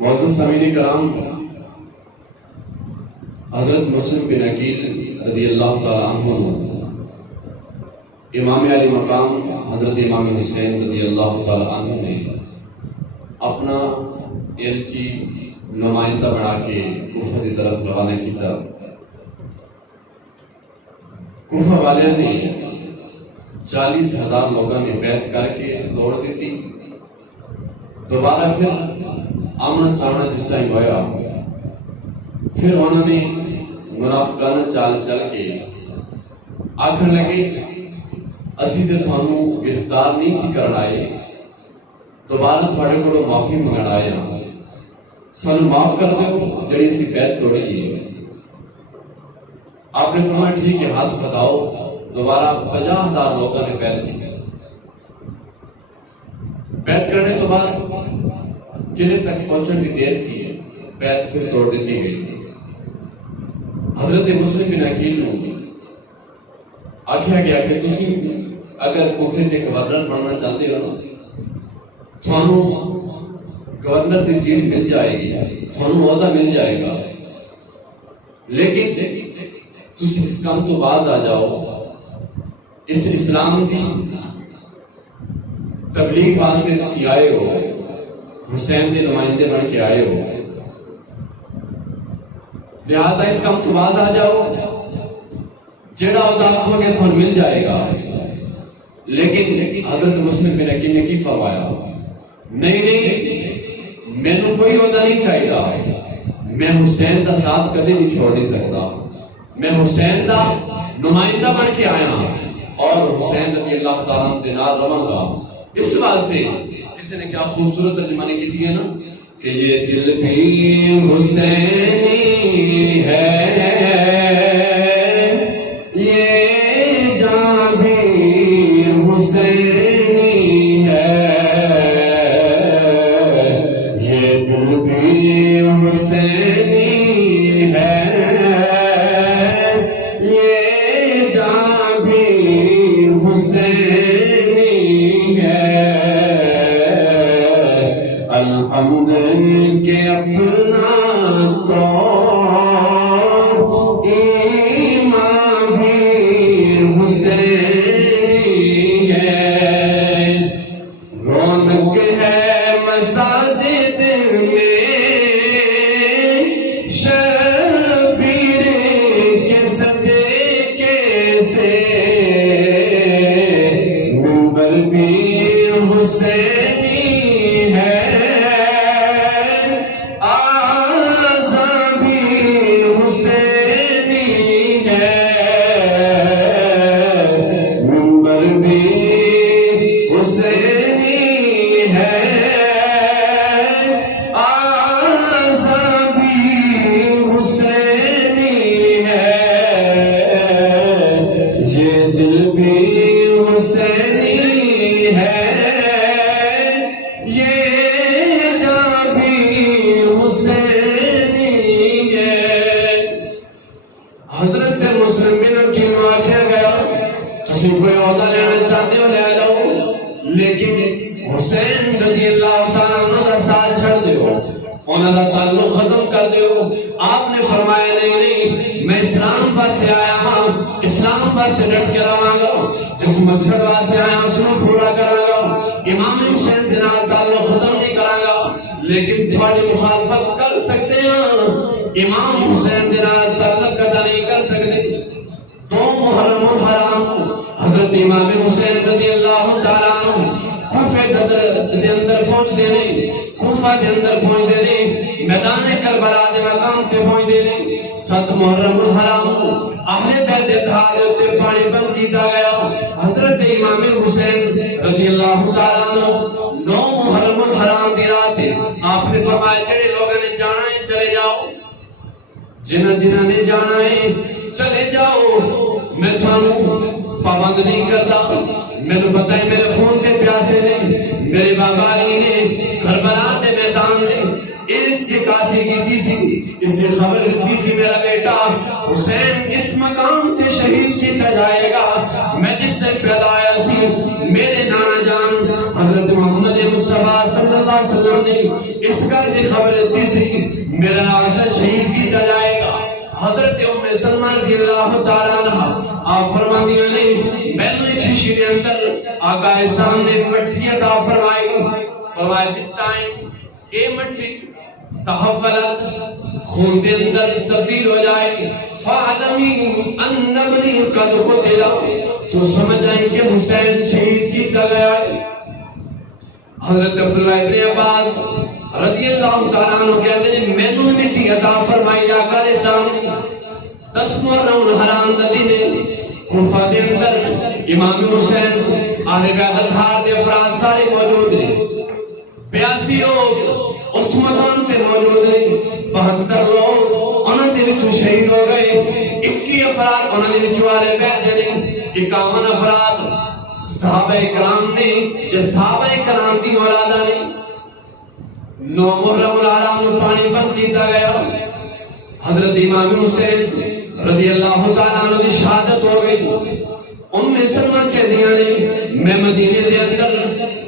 معزز سامعین کرام، حضرت مسلم بن عقیل رضی اللہ تعالیٰ عنہ امام علی مقام حضرت امام حسین رضی اللہ تعالیٰ عنہ نے اپنا ارچی نمائندہ بنا کے کوفہ کی طرف روانہ کیا۔ کوفہ والے نے 40,000 لوگوں نے بیعت کر کے دوڑ دیتی۔ دوبارہ پھر آمنا سامنا جس طرح ہوا، پھر انہوں نے منافقانہ چال چل کے آخر لگے اسی تے تھانوں گرفتار نہیں تھی کرنا آئے، دوبارہ تھوڑے کو معافی منگانا آیا، سن معاف کر دو جڑی سی بیعت توڑی ہے۔ آپ نے فرمایا ٹھیک ہے، ہاتھ بتاؤ۔ دوبارہ 50,000 لوگوں نے بیعت کی۔ بیعت کرنے کے بعد قلعے تک پہنچنے کی دیر سی ہے، بیعت پھر توڑ دیتی گئی۔ حضرت مسلم بن عقیل نے آکھیا گیا کہ تسی اگر کوفے کے گورنر بننا چاہتے ہو نا، تھانوں گورنر کی سیٹ مل جائے گی، تھانوں عہدہ مل جائے گا، لیکن تسی اس کام تو باز آ جاؤ، اس اسلام کی تبلیغ واسطے تسی آئے ہو، حسین کے نمائندے بن کے آئے ہو، لہذا اس کام تو باز آ جاؤ، جیڑا عہدہ آکھو گے تھانوں مل جائے گا۔ لیکن حضرت مسلم بن عقیل نے کی فرمایا، نہیں، میں نے کوئی عہدہ نہیں چاہیے، میں حسین کا ساتھ کدے نہیں چھوڑ نہیں سکتا، میں حسین کا نمائندہ بن کے آیا اور حسین رضی اللہ تعالیٰ کے نال رہوں گا۔ اس واسطے کسی نے کیا خوبصورت ترجمانی کی تھی نا کہ یہ دل بھی حسینی ہے، یہ جان بھی حسینی ہے، یہ دل بھی حسینی ہے، یہ جان بھی حسینی ہے، الحمد کے اپنا تو ایمان بھی حسینی ہے، رونق ہے مساجد میں شبیر کے صدقے سے، منبر بھی حسینی ہے، حضرت مسلم بن عقیل کو آکھا گیا تسی کوئی عہدہ لینا چاہتے ہو لے لو، لیکن حسین رضی اللہ تعالیٰ عنہ کا ساتھ چھڑ دیو، انہوں کا تعلق ختم کر دیو۔ آپ نے فرمایا نہیں، میں اسلام پاس سے آیا ہوں، اسلام پاس سے ڈٹ کے رہاں گا، جس مقصد واسطے آیا ہوں اس کو پورا کرا گا، امام حسین کے نال تعلق ختم نہیں کرا گا، لیکن تھوڑی مخالفت کر سکتے ہیں، امام حسین کے نال تعلق قطع نہیں کر سکتے۔ تو محرم الحرام حضرت امام حسین رضی اللہ تعالیٰ عنہ کوفہ کے اندر پہنچ دینے، کوفہ کے اندر پہنچ دینے، میدان کربلا کے مقام پہ پہنچ دینے، 7 محرم الحرام اہل بیت اتحاد پہ پانی بند کیتا گیا۔ حضرت امام حسین رضی اللہ تعالیٰ عنہ 9 محرم الحرام دی رات آپ نے فرمایا جڑے لوگوں نے جانا ہے چلے جاؤ، جنہوں نے جانا ہے چلے جاؤ، میں تھانوں پابند نہیں کرتا، میں نے بتایا میرے خون کے پیاسے نے، میرے بابا علی نے کربلا کے میدان میں اس کی کاسی کی سی، اس کی خبر کی سی میرا بیٹا حسین اس مقام تے شہید کیتا جائے گا، میں جس نے پیدا آیا سی میرے نانا جان حضرت محمد مصطفیٰ صلی اللہ اللہ علیہ وسلم نے اس کا جی خبر دیتی سی میرا ناسا شہید کی جائے گا. حضرت ام سلمہ رضی اللہ تعالیٰ عنہ آپ فرما دیا نہیں میں نے ایک شیشے کے اندر آقا اسلام نے مٹی عطا فرمائی. فرمایا جس ٹائم اے مٹی تحولت خون کے اندر تبدیل ہو جائے فعلمی ان ابنی قد قتل تو سمجھ آئیں کہ حسین شہید کی گیا ہے. حضرت عبداللہ ابن عباس رضی اللہ تعالیٰ عنہ کہتے ہیں میں نے مٹی عطا فرمائی آقا اسلام تسمرون حرام ددی نے کوفہ دے اندر امام حسین اہل بیت الحار دے افراد سارے موجود ہیں. 82 لوگ اس مقام پہ موجود ہیں. 72 لوگ انہوں نے وچوں شہید ہو گئے. 21 افراد انہوں نے وچوں اہل بیت نے 51 افراد صحابہ کرام نے جو صحابہ کرام دی اولاداں نے 9 محرم الحرام میں پانی بند کیتا گیا. حضرت امام حسین رضی اللہ تعالیٰ عنہ کی شہادت ہو گئی. ام سلمہ کہہ دیا نے میں مدینے دے اندر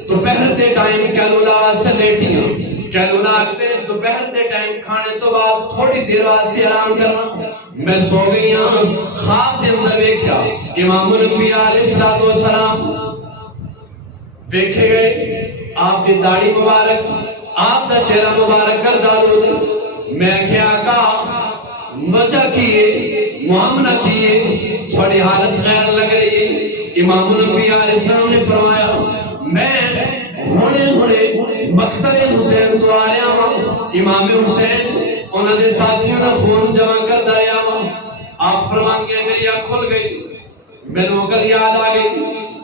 دوپہر دے ٹائم کیلولا سے لیٹی ہوں. کیلولا آگتے ہیں دوپہر دے ٹائم کھانے تو بعد تھوڑی دیر واسطے آرام کرنا. میں سو گئی ہوں خواب دے اندر دیکھا امام الانبیاء علیہ السلام دیکھے گئے آپ کی داڑھی مبارک آپ کا چہرہ مبارک کر ڈالو. میں کیا آقا مزہ کیے معاملہ کیے تھوڑی حالت خیر لگ رہی ہے. امام الانبیاء علیہ السلام نے فرمایا میں ہونے مقتل حسین تو آ رہا ہوں. امام حسین انہوں نے ساتھیوں نے خون جمع کر دیا ہوں. آپ فرمان کے میری آنکھ کھل گئی میں نے اگر یاد آ گئی.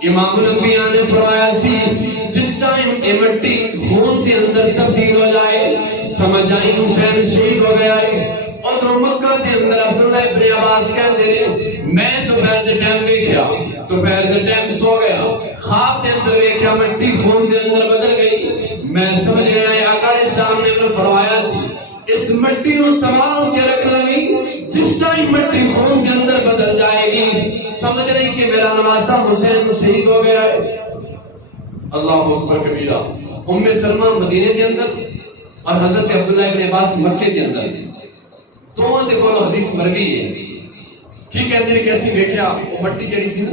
امام الانبیاء نے فرمایا سی جس ٹائم مٹی خون کے اندر تبدیل ہو جائے سمجھ جائیں حسین شہید ہو گیا ہے. اور مکہ کے اندر عبداللہ ابن عباس کہتے ہیں میں دوپہر کے ٹائم دیکھا دوپہر کے ٹائم سو گیا خواب کے اندر دیکھا مٹی خون کے اندر بدل گئی. میں سمجھ گیا آقا اسلام نے فرمایا سی اس مٹی کو سنبھال کے رکھ لگی جس ٹائم مٹی خون کے اندر بدل جائے گی سمجھ رہی کہ میرا نواسا حسین شہید ہو گیا ہے. اللہ اکبر کبیرہ. ام سلمہ مدینے کے اندر اور حضرت عبداللہ ابن عباس مکے کے اندر دونوں دے کولو حدیث مر گئی ہے. کی کہتے ہیں کہ اسی دیکھا وہ مٹی جڑی سی نا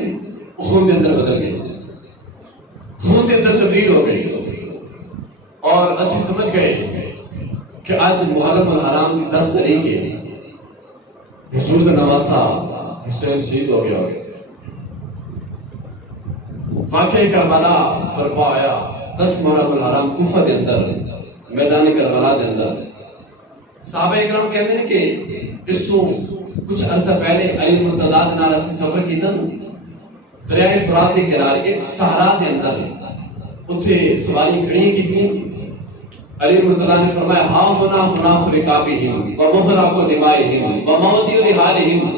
خون کے اندر بدل گئی خون کے اندر تبدیل ہو گئی اور اسی سمجھ گئے کہ آج محرم الحرام کی 10 تاریخ ہے حضور کا نواسا حسین شہید ہو گیا. واقعی کربلا برپا آیا 10 محرم الحرام کوفہ دے اندر میدان کربلا دے اندر. صحابہ اکرام کہتے ہیں کہ اس کو کچھ عرصہ پہلے علی مرتضیٰ نال اسی سفر کیتا دریائے فرات کے کنارے ایک صحرا دے اندر اتھے سواری کھڑی کی تھی. علی مرتضیٰ نے فرمایا ہاں ہونا مناف رکابہم و محرق دمائہم و موتی رحالہم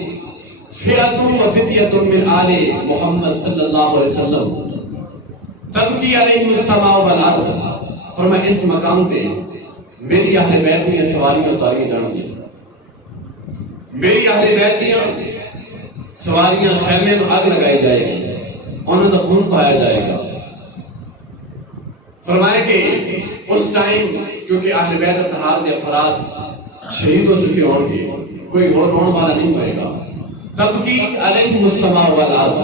فئتم و فتیتم من آل محمد صلی اللہ علیہ وسلم تبکی علیہم السماء والارض. فرمایا اس مقام پہ میری اہل بیت میں سواریاں اتاری جان گی. میری اہل بیت میں سواریاں خیمے میں آگ لگائی جائے گی انہوں نے خون پایا جائے گا. فرمایا کہ اس ٹائم کیونکہ اہل بیت اطہار دے افراد شہید ہو چکے ہوں گے کوئی اور رون والا نہیں پائے گا. تب کی علیہم السماء والارض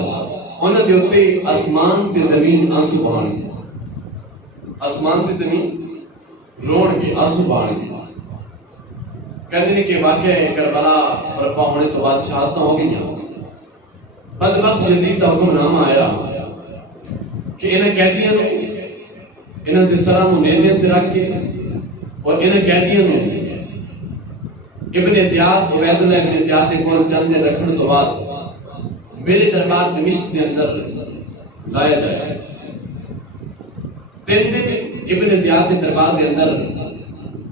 انہوں نے ہوتے آسمان پہ زمین آنسو بہان آسمان پہ زمین روڑ کے آنسو بہان گے. کہتے ہیں کہ واقعہ کربلا برپا ہونے تو بعد شہادتیں ہو گئی. بدبخت یزید کا حکم نامہ آیا کہ انہیں قیدیوں انہیں دسرہ میں نیزیت رکھ کے اور انہیں قیدیوں ابن زیاد عبید اللہ ابن زیاد کے کول چند دن رکھنے تو بعد میرے دربار دمشق کے اندر لایا جائے. 3 دن ابن زیاد کے دربار کے اندر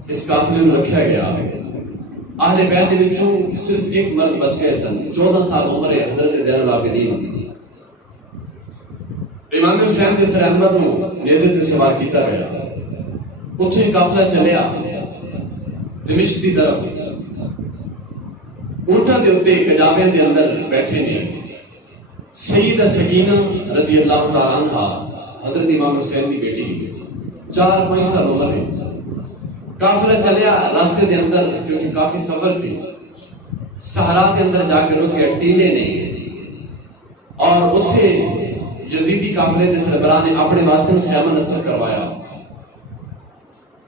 اس قافلے میں رکھا گیا. اہل بیت وچوں صرف ایک مرد بچ گئے سن 14 سال عمر ہے حضرت زین العابدین. امام حسین کے سر احمد کو نیزے تے سوار کیتا گیا. اتھے قافلہ چلیا دمشق کی طرف. اونٹاں دے اوتے کجاوے دے اندر بیٹھے نے سیدہ سکینہ رضی اللہ تعالی عنہا حضرت امام حسین کی بیٹی 4-5 سال عمر ہے. قافلہ چلیا راستے دے اندر کیونکہ کافی سفر سی صحرا کے اندر جا کے رک گیا ٹیلے نہیں اور اتھے یزیدی قافلے دے سربراہ نے اپنے واسطے خیمہ نصب کروایا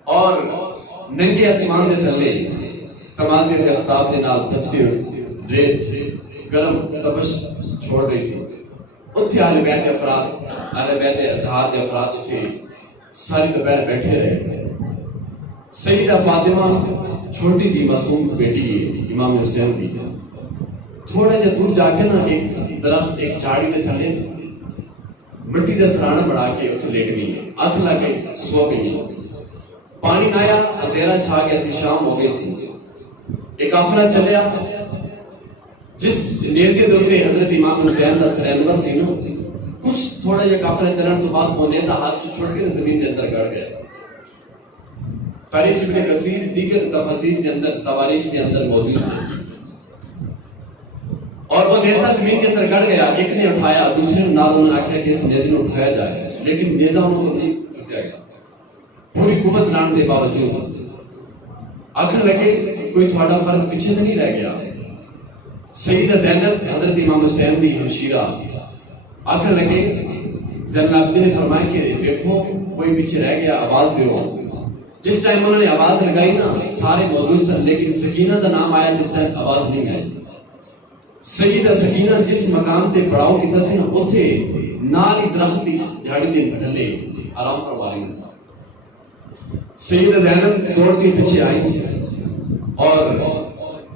اور ننگے آسمان دے تھلے تمازے دے آفتاب دے نال تپتی ریت گرم تپش چھوڑ رہی سی. اتھے آل بیت اتحاد دے افراد اتھے ساری دوپہر بیٹھے رہے. سیدہ فاطمہ چھوٹی دی معصوم بیٹی ہے امام حسین دی. تھوڑا جا دور جا کے نا ایک درخت ایک جھاڑی میں تھلے مٹی کا سرانہ بڑھا کے اتنے لیٹ گئی ہے. اکھ لگ گئی سو گئی. پانی آیا اندھیرا چھا گیا سی شام ہو گئی سی. ایک قافلہ چلیا جس نیزے دے حضرت امام حسین کا سرینور سی نا کچھ تھوڑا جا قافلہ چلن تو بعد وہ نیزہ ہاتھ چھوڑ کے زمین کے اندر گڑ گیا. تاریخ ابن کثیر دیگر تفاسیر کے اندر تواریخ کے اندر موجود ہے اور وہ نیزہ زمین کے اندر گڑ گیا. ایک نے اٹھایا دوسرے نے ناروں نے آخیا کہ اس نیزے نے اٹھایا جائے لیکن نیزہ انہوں کو نہیں چکیا گیا. پوری قوت لانے کے باوجود آخر لگے کوئی تھوڑا فرد پیچھے نہیں رہ گیا. سیدہ زینب حضرت امام حسین بھی ہمشیرہ آخر لگے زین العابدین نے فرمایا کہ دیکھو کوئی پیچھے رہ گیا آواز دیو. جس ٹائم انہوں نے آواز لگائی نا سارے موجود سن لیکن سکینہ کا نام آیا جس ٹائم آواز نہیں آئی. سیدہ سکینہ جس مقام تے پڑاؤ کیتا سی نا اتھے نال درخت دی جھاڑی دے تھلے آرام فرما رہی سی. سیدہ زینب دوڑتی پیچھے آئی اور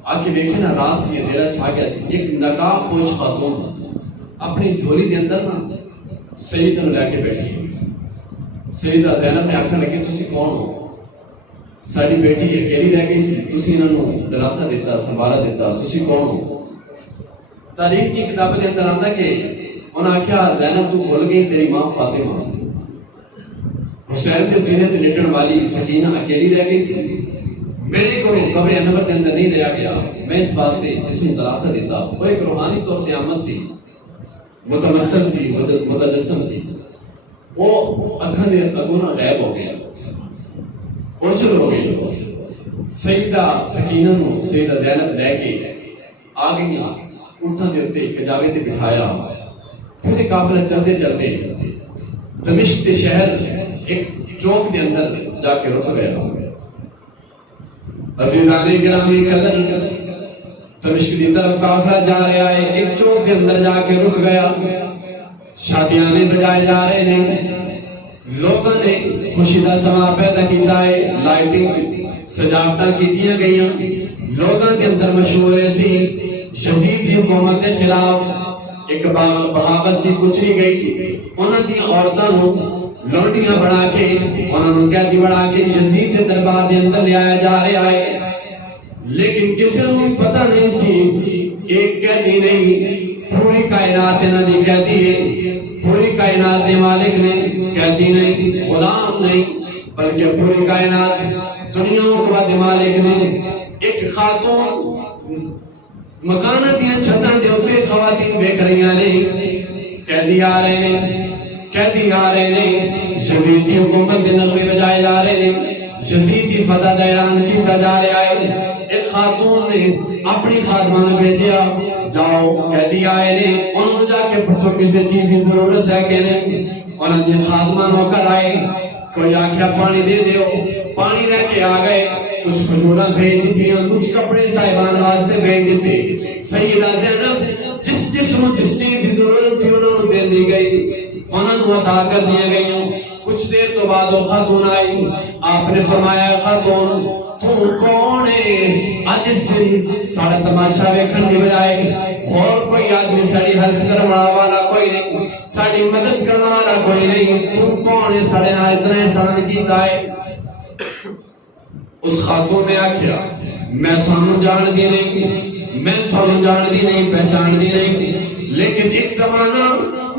آ کے دیکھے نا رات سے اندھیرا چھا گیا سی. ایک نقاب پوش خاتون اپنی جھولی دے اندر نا سیدہ نو لے کے بیٹھی. سیدہ زینب نے آخر لگی تسی کون ہو؟ ساری بیٹی اکیلی رہ گئی سی تسی انہاں نو دلاسا دیتا سنبھالا دیتا تسی کون ہو؟ تاریخ کی کتاب کے اندر آتا کہ انہاں آخیا زینب تو بھول گئی تیری ماں فاطمہ. حسین کے سینے تے لیٹن والی سکینہ اکیلی رہ گئی سی. میرے کو قبر انور کے اندر نہیں لیا گیا. میں اس بات سے اس میں دلاسا دیتا وہ ایک روحانی طور پہ آمد سی متمثل سی متجسم سی. وہ اکھاں دے اگوں غائب ہو گیا اوجل ہو گئی. سیدہ سکینہ نو سیدہ زینب لے کے آ گئی اونٹاں دے اوتے کجاوے تے بٹھایا. پھر قافلہ چلتے چلتے دمشق کے شہر ایک چوک کے اندر جا کے رک گیا. عزیزان گرامی قدر دمشق کی طرف قافلہ جا رہا ہے. ایک چوک کے اندر جا کے رک گیا. شادیاں نے بجائے جا رہے ہیں. لوگوں نے خوشی کا سما پیدا کیتا ہے. لائٹنگ سجاوٹاں کیتیاں گئیاں. لوگوں کے اندر مشہور سی یزید کی حکومت کے خلاف ایک بغاوت سی کچلی گئی. انہاں دی عورتاں نو لونڈیاں بنا کے انہاں نو قیدی بنا کے یزید کے دربار دے اندر لے آیا جا رہا ہے. لیکن کسی کو پتہ نہیں سی ایک قیدی نہیں پوری کائنات انہاں دی قیدی ہے. پوری کائنات دے مالک نے قیدی نہیں غلام نہیں بلکہ پوری کائنات دنیا کو بعد مالک نے. ایک خاتون مکانہ دیا چھتاں دے اوپر خواتین بیٹھ رہیاں نے. قیدی آ رہے ہیں قیدی آ رہے ہیں. یزید کی حکومت کے نغمے بجائے جا رہے ہیں. یزید کی فتح کا اعلان کیا جا رہا ہے. ایک خاتون نے اپنی خادمہ نے بھیجا جاؤ قیدی آئے نے انہوں جا کے پوچھو کسی چیز کی ضرورت ہے کہ نہیں. انہوں نے خادمہ نوکر آئے کوئی آکھیا پانی دے دیو. پانی لے کے آ گئے. کچھ کھجوراں بھیج دیتی کچھ کپڑے صاحبان واسطے بھیج دیتے. سیدہ زینب جس چیز کی ضرورت سی انہوں نے دے دی گئی. انہوں نے عطا کر دیا گئی. کچھ دیر تو بعد وہ خاتون آئی. آپ نے فرمایا خاتون تو کون ہے؟ آج اس دن ساڑھا تماشا ویکھن دی بجائے اور کوئی آدمی ساڑی حلق کرنا والا کوئی نہیں ساڑی مدد کرنا والا کوئی نہیں. تو کون ہے ساڑے نال اتنا احسان کیتا ہے؟ اس خاتون نے آکھیا میں تھانوں جان دی نہیں میں تھانوں جان دی نہیں پہچان دی نہیں لیکن ایک زمانہ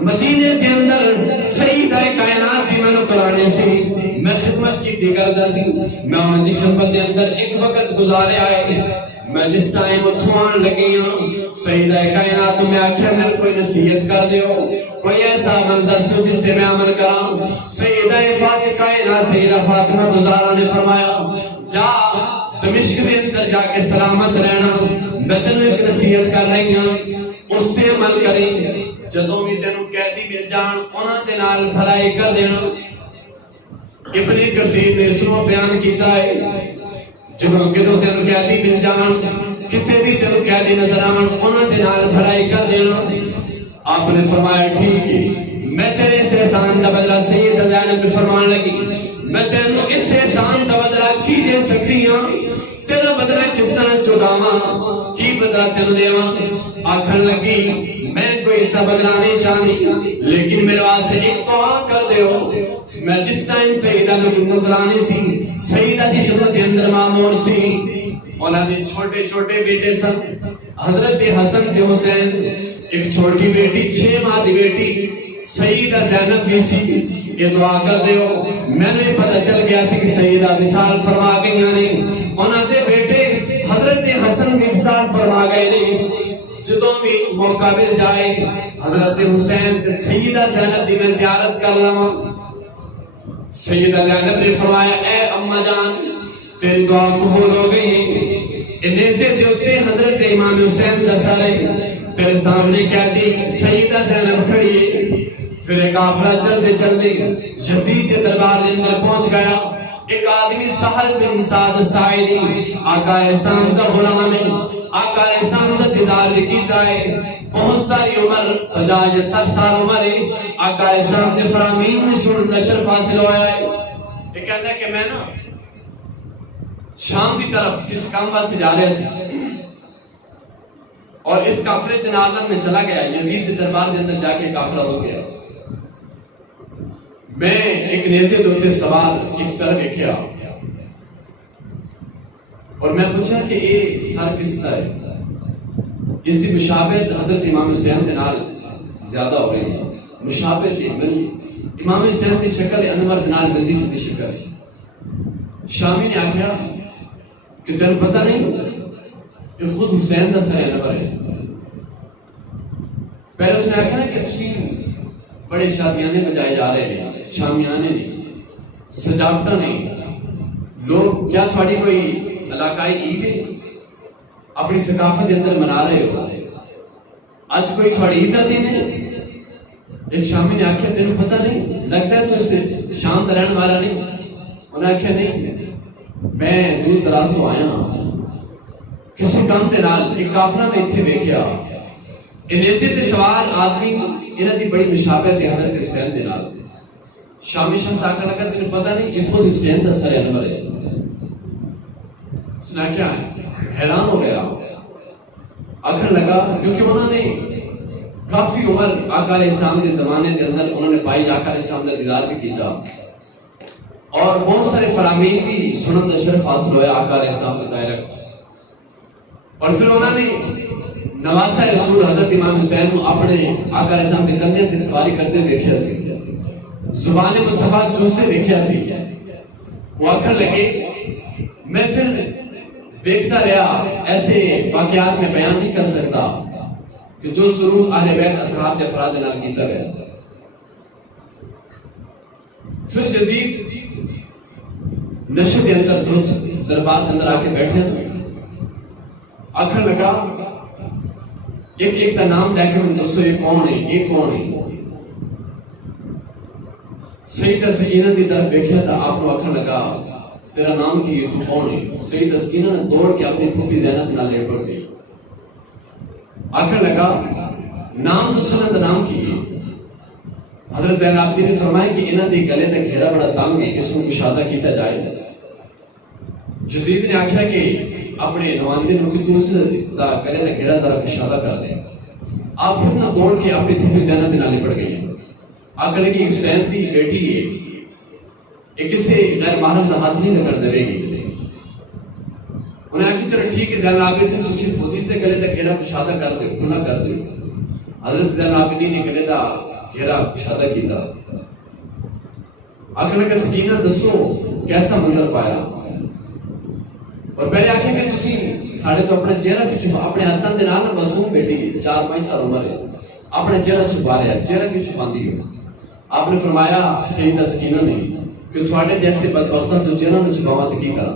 مدینے کے اندر سیدہ کائنات دی میں کرانے سی میں خدمت کی دیگر دا سی میں انہوں نے خدمت کے اندر ایک وقت گزارے آئے میں جس ٹائم اتھوان لگی ہوں سیدہ کائنات میں آکھیا میرے کوئی نصیحت کر دیو کوئی ایسا عمل درسو جس سے میں عمل کراں سیدہ فاطمہ گزارہ نے فرمایا جا دمشق میں اندر جا کے سلامت رہنا میں تینوں ایک نصیحت کر رہی ہوں اس سے عمل کریں جدوں بھی تینوں قیدی مل جان انہاں دے نال بھلائی کر دینا ابن کثیر نے اس کو بیان کیتا ہے جدوں کدوں تینوں قیدی مل جان کتے بھی تینوں قیدی نظر آن انہاں دے نال بھلائی کر دینا آپ نے فرمایا ٹھیک ہے میں تیرے اس احسان کا بدلہ سید زینب نے فرمان لگی میں تینوں اس احسان کا بدلہ کی دے سکتی ہوں تیرا بدلہ کس طرح چکاواں کی بدلہ تینوں دیواں آکھن لگی میں کوئی سا بدلہ نہیں چاہتی لیکن میرے واسطے ایک دعا کر دیو میں جس ٹائم سیدہ نگرانی سی سیدہ دی خدمت کے اندر معمور سی انہاں دے چھوٹے چھوٹے بیٹے سن حضرت حسن تے حسین ایک چھوٹی بیٹی 6 ماہ دی بیٹی سیدہ زینب بھی سی یہ دعا کر دیو میں نے پتہ چل گیا سی کہ سیدہ وصال فرما گئی یعنی انہاں دے بیٹے حضرت حسن بھی وصال فرما گئے نہیں جدوں بھی موقع مل جائے حضرت حسین تے سیدہ زینب دی میں زیارت کر لواں سیدہ زینب نے فرمایا اے اماں جان تیری دعا قبول ہو گئی انہیں سے دیوتے حضرت امام حسین دا سارے تیرے سامنے کہہ دی سیدہ زینب کھڑی ہے پھر ایک قافلہ چلتے چلتے یزید کے دربار کے اندر پہنچ گیا ایک آدمی سہل بن سعد ساعدی آقا اسلام کا غلام ہے آقا اسلام کا دیدار کیتا ہے بہت ساری عمر 50 یا 60 سال عمر ہے آقا اسلام کے فرامین میں سنت نشر حاصل ہوا ہے یہ کہتا ہے کہ میں نا شام کی طرف کس کام واسطے جا رہے تھے اور اس قافلے کے عالم میں چلا گیا یزید کے دربار کے اندر جا کے قافلہ ہو گیا میں ایک نیزے دوتے سوال ایک سر دیکھیا اور میں پوچھا کہ یہ سر کس طرح ہے اس کی مشابہت حضرت امام حسین کے نال زیادہ ہو رہی ہے مشابہت امام حسین کی شکل انور کے نال ملتی کی شکل ہے شامی نے آکھیا کہ تیرے پتہ نہیں کہ خود حسین کا سر انور ہے پہلے اس نے آکھیا کہ تسی بڑے شادیانے بجائے جا رہے ہیں شامیانے نہیں سجاوٹا نہیں لوگ کیا تھوڑی کوئی علاقائی عید ہے اپنی ثقافت کے اندر منا رہے ہو آج کوئی تھوڑی عید دن ہے ایک شامی نے آکھیا تینوں پتہ نہیں لگتا ہے تو اس شام کا رہن والا نہیں انہوں نے آکھیا نہیں میں دور دراز تو آیا کسی کام سے نال ایک قافلہ میں اتنے دیکھیا انیسے تے سوال آدمی انہاں دی بڑی مشابہت ہے حضرت حسین دے نال شامی شخص آکھا لگا تینوں پتہ نہیں کہ خود حسین دا سر انور ہے سنا کیا ہے حیران ہو گیا آکھن لگا کیونکہ انہوں نے کافی عمر آقا علیہ السلام کے زمانے کے اندر انہوں نے پائی آقا علیہ السلام کا دیدار بھی کیتا اور بہت سارے فرامین بھی سنت شرف حاصل ہویا آقا علیہ السلام کا ڈائریکٹ اور پھر انہوں نے نواسہ رسول حضرت امام حسین کو اپنے آقا علیہ السلام کے کندھے تے سواری کرتے دیکھیا سی زبان مصطفیٰ چوستے دیکھیا سی وہ آکھن لگے میں پھر دیکھتا رہا ایسے واقعات میں بیان نہیں کر سکتا کہ جو سرود اہل بیت اطہار کے افراد نال کیتا گیا پھر یزید نشے کے اندر دربار کے اندر آ کے بیٹھے آخر لگا ایک کا نام لے کے دوستو یہ کون ہے یہ کون ہے سیدہ سکینہ کی طرف دیکھا تھا آپ کو آخر لگا تیرا نام کی تو کون ہے سیدہ سکینہ نے دوڑ کے اپنی پھوپھی زینب نہ لے پڑ گئی آخر لگا نام تو سنت نام کی حضرت زینب آپ نے فرمایا کہ انہاں دے گلے تے گھیرا بڑا تنگ ہے اس کو مشاہدہ کیتا جائے یزید نے آخیا کہ اپنے نمائندے نو کہ تو اس دا گلے تے گھیرا ذرا مشاہدہ کر دے آپ پھر نہ دوڑ کے اپنی پھوپھی زینب نہ لے پڑ گئی آخر لگی حسین دی بیٹی ہے ایک اسے غیر محرم دا ہاتھ نہیں نکل دے گی انہیں آخر چلو ٹھیک ہے زین العابدین تو صرف خودی سے گلے تے گھیرا مشاہدہ کر دے نہ کر دے حضرت زین العابدین نے گلے دا گھیرا کشادہ کیتا آخر لگا سکینہ دسو کیسا منظر پایا اور پہلے آخر کہ تسی ساڑھے تو اپنا چہرہ کی چھپا اپنے ہاتھاں دے نال معصوم بیٹی کی 4-5 سال عمر ہے اپنا چہرہ چھپا رہا ہے چہرہ کی چھپان دی ہو آپ نے فرمایا سیدہ سکینہ نے کہ تھوڑے جیسے بدبختہ تو چہرہ میں چھپاوا تو کی کرا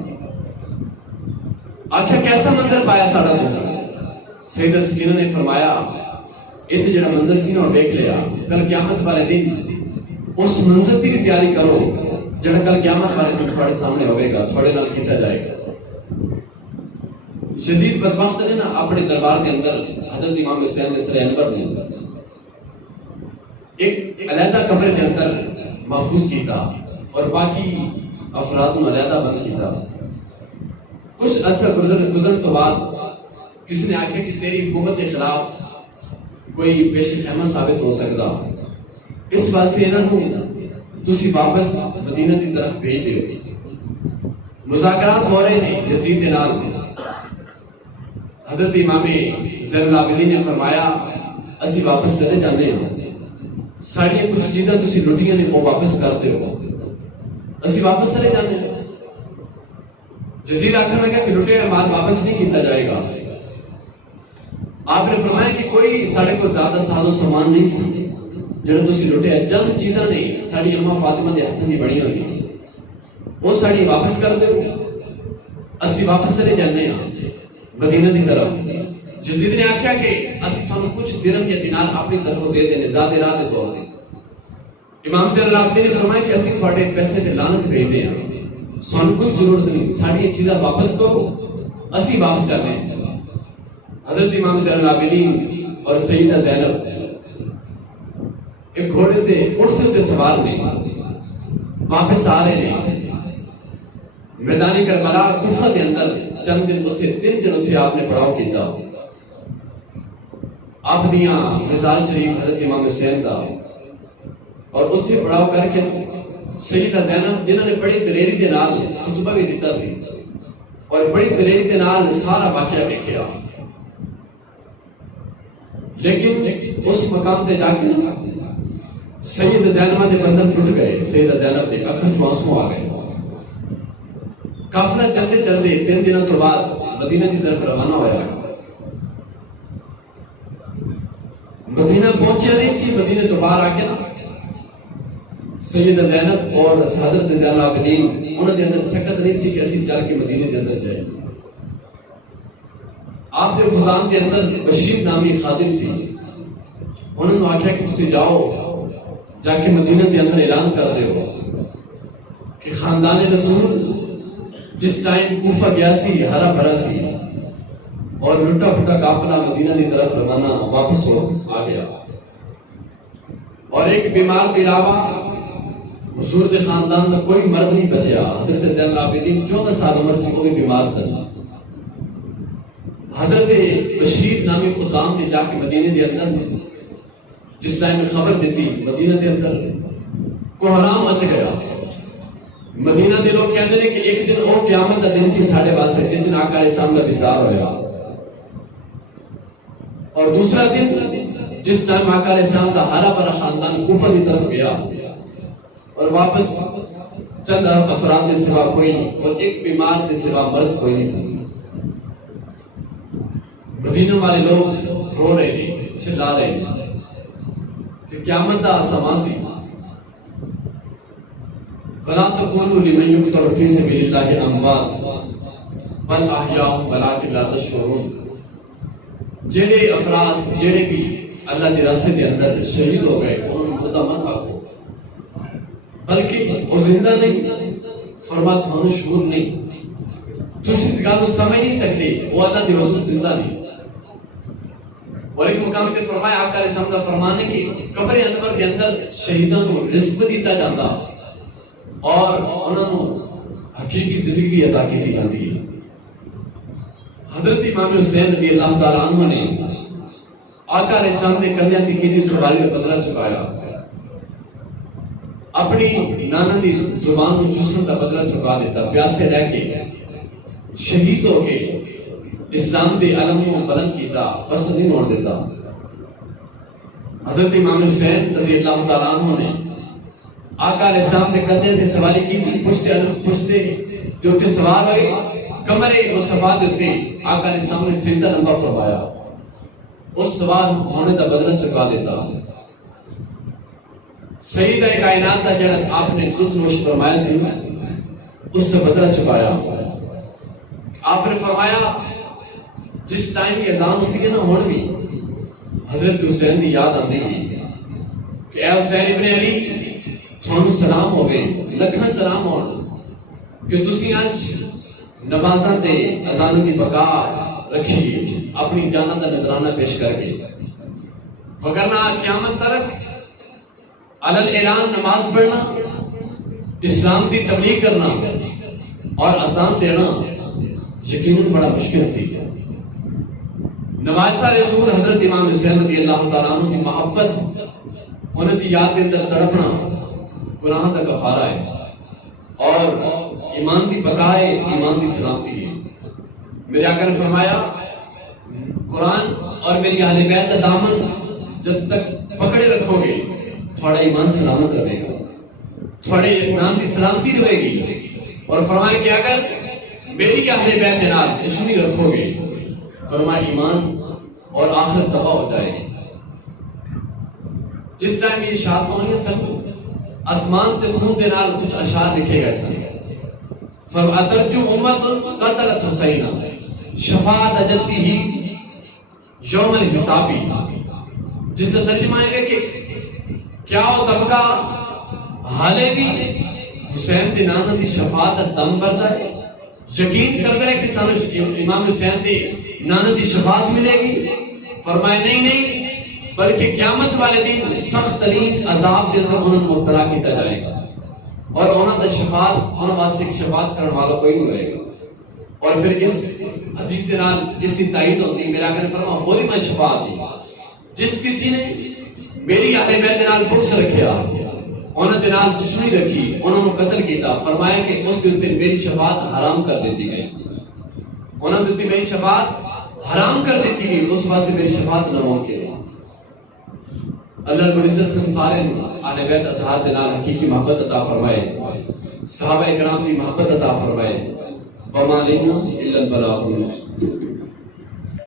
آخر کیسا منظر پایا ساڑھا تو سیدہ سکینہ نے فرمایا ایتھے جڑا منظر سی نا دیکھ لیا کل قیامت والے دن اس منظر کی تیاری کرو جڑا کل قیامت والے دن تھوڑے سامنے ہوئے گا تھوڑے نال کیتا جائے گا یزید بدبخت نے نا اپنے دربار کے اندر حضرت امام حسین نے سر انور نے ایک علیحدہ کمرے کے اندر محفوظ کیتا اور باقی افراد کو علیحدہ بند کیتا کچھ عرصہ گزر تو بعد کسی نے آخیا کہ تیری حکومت کے خلاف کوئی پیش خیمہ ثابت ہو سکتا اس واسطے انہاں کو تسی واپس مدینہ کی طرف بھیج دیو مذاکرات ہو رہے ہیں یزید کے نال حضرت امام زین العابدین نے فرمایا اسی واپس چلے جانے ہیں ساڑیاں کچھ چیزاں تسی لٹیاں نے وہ واپس کر دے ہو اسی واپس چلے جانے ہیں یزید آخر لگا کہ لٹے مال واپس نہیں کیتا جائے گا آپ نے فرمایا کہ کوئی ساڑے کو زیادہ ساز و سامان نہیں سی جڑا تسی لٹے چند چیزاں نہیں ساڑی اماں فاطمہ دے ہاتھاں دی بڑی ہوئی وہ ساڑی واپس کر دے اسی واپس چلے جانے ہیں مدینہ دی طرف یزید نے آخیا کہ اسی تھانوں کچھ درہم یا دینار اپنی طرف دے دینے زیادہ راہ دے طور دے امام زین العابدین نے فرمایا کہ اسی تھوڑے پیسے دے لعنت بھیج دیں سانوں کوئی ضرورت نہیں ساری چیزاں واپس کرو اسی واپس چلے ہیں حضرت امام زین العابدین اور سیدہ زینب ایک گھوڑے تے اٹھتے ہوتے سوار نے واپس آ رہے ہیں میدان کربلا کوفہ کے اندر چند دن اتھے 3 دن اتھے آپ نے پڑاؤ کیتا آپ دیاں مزار شریف حضرت امام حسین دا اور اتھے پڑاؤ کر کے سیدہ زینب جنہوں نے بڑی دلیری دے نال خطبہ بھی دیتا سی اور بڑی دلیری دے نال سارا واقعہ دیکھیا لیکن اس مقام تے جا کے سید زینب دے بندن ٹوٹ گئے سیدہ زینب دے اکھاں چوں آنسو آ گئے کافلہ چلتے چلتے 3 دنوں تو بعد مدینہ کی طرف روانہ ہوا مدینہ پہنچیا نہیں سی مدینہ تو باہر آ کے نا سیدہ زینب اور حضرت زین العابدین انہوں نے اندر سکت نہیں سی کہ اسی چل کے مدینہ کے اندر جائیں آپ کے خدام کے اندر بشیر نامی خادم سی انہوں نے آخیا کہ تسی جاؤ جا کے مدینہ کے اندر اعلان کر دے ہو کہ خاندان رسول جس ٹائم کوفہ گیا سی ہرا بھرا سی اور لٹا پھٹا قافلہ مدینہ کی طرف روانہ واپس ہو آ گیا اور ایک بیمار کے علاوہ حضور کے خاندان کا کوئی مرد نہیں بچیا حضرت زین العابدین 14 سال عمر سے کوئی بیمار سن حضرت بشیر نامی خدام نے جا کے مدینہ کے اندر جس ٹائم میں خبر دیتی مدینہ کے اندر کوہرام مچ گیا مدینہ دے لوگ کہتے ہیں کہ ایک دن اور قیامت کا دن سی ساڑھے واسطے جس دن آقا علیہ السلام کا وصال ہویا اور دوسرا دن جس ٹائم آقا علیہ السلام کا ہرا بھرا خاندان کوفہ کی طرف گیا اور واپس چند افراد کے سوا کوئی نہیں اور ایک بیمار کے سوا مرد کوئی نہیں سن مدینہ والے لوگ رو رہے ہیں چلا رہے ہیں کہ قیامت کا سما سی فلا تقولوا لمن يقتل في سبيل الله اموات بل احياء ولكن لا تشعرون جڑے افراد جڑے بھی اللہ کے راستے کے اندر شہید ہو گئے ان مردہ مت آکو بلکہ وہ زندہ نہیں فرما تھانو شعور نہیں تسی اس گل کو سمجھ نہیں سکتے وہ اللہ کے حضور زندہ نہیں اور ایک مقام پہ فرمایا آقا علیہ السلام کا فرمانے کہ قبر انور کے اندر شہیدوں کو رزق دیتا جاتا اور انہوں نے حقیقی زندگی عطا کی جاتی ہے حضرت امام حسین رضی اللہ تعالیٰ عنہ نے آقا علیہ السلام نے کنیا کی کیجی سوالی کا بدلہ چکایا اپنی نانا دی زبان کو جسم کا بدلہ چکا دیتا پیاسے رہ کے شہید ہو کے اسلام دے علم کو بلند کیتا پسند نہیں موڑ دیتا حضرت امام حسین رضی اللہ تعالیٰ عنہ نے آقا علیہ السلام نے کندھے سے سواری کی تھی، پشتے جو کہ سوار ہوئے کمرے مصطفیٰ دیتے آقا علیہ السلام نے سجدہ لمبا فرمایا، اس سوار ہونے کا بدلہ چکا دیتا۔ سیدہ کائنات کا جڑا آپ نے دودھ نوش فرمایا سی اس سے بدلہ چکایا۔ آپ نے فرمایا جس ٹائم کی اذان ہوتی ہے نا ہون بھی حضرت حسین کی یاد آتی ہے کہ اے حسین ابن علی تھانوں سلام ہو گئے، لکھاں سلام ہو کہ تسی آج نمازاں تے اذان کی بقا رکھی اپنی جانہ دا نذرانہ پیش کر کے، وگرنہ قیامت تک علل اعلان نماز پڑھنا، اسلام کی تبلیغ کرنا اور اذان دینا یقیناً بڑا مشکل سی۔ نواسہ رسول حضرت امام حسین رضی اللہ تعالیٰ عنہ کی محبت انہیں کی یاد کے اندر تڑپنا گناہ کا کفارہ ہے اور ایمان کی بقائے ایمان کی سلامتی ہے۔ میرے آقا نے فرمایا قرآن اور میری اہل بیت کا دامن جب تک پکڑے رکھو گے تھوڑا ایمان سلامت رہے گا، تھوڑے ایمان کی سلامتی رہے گی۔ اور فرمایا کہ اگر میری اہل بیت نال دشمنی رکھو گے فرمایا ایمان اور آخرت تباہ ہو جائے گی۔ جس ٹائم یہ شاد ہونگے سن آسمان سے خون دے نال کچھ اشعار لکھے گئے سن، فَأَتَرْجُ أُمَّةٌ قَتَلَتْ حُسَيْنًا شفاعت اجتی ہی یوم الحسابی، جس سے ترجمہ ہے کہ کیا ہو طبقہ حالے بھی حسین دی نانا دی شفاعت دم بردا ہے، یقین کرتا ہے کہ سانو امام حسین دی نانا دی شفاعت ملے گی؟ فرمائے نہیں بلکہ قیامت والے دن سخت ترین عذاب دے اندر انہوں مبتلا کیتا جائے گا اور انہوں دا شفاعت انہوں واسطے شفاعت کرنے والا کوئی نہیں رہے گا۔ اور پھر اس حدیث سے نال اس کی تائید ہوتی ہے، میرا آقا نے فرمایا ہوری میں شفاعت ہی جس کسی نے میری اہل بیت نال بغض رکھیا، انہوں نے نال دشمنی رکھی، انہوں نے قتل کیتا، فرمایا کہ اس دن میری شفاعت حرام کر دیتی گئی، انہوں نے میری شفاعت حرام کر دیتی گئی، اس واسطے میری شفاعت نہ ممکن ہے۔ اللہ رب العزت ہم سارے اہل بیت اطہار دے نال حقیقی محبت عطا فرمائے، صحابہ کرام کی محبت عطا فرمائے۔ وَمَا عَلَيْنَا إِلَّا الْبَلَاغُ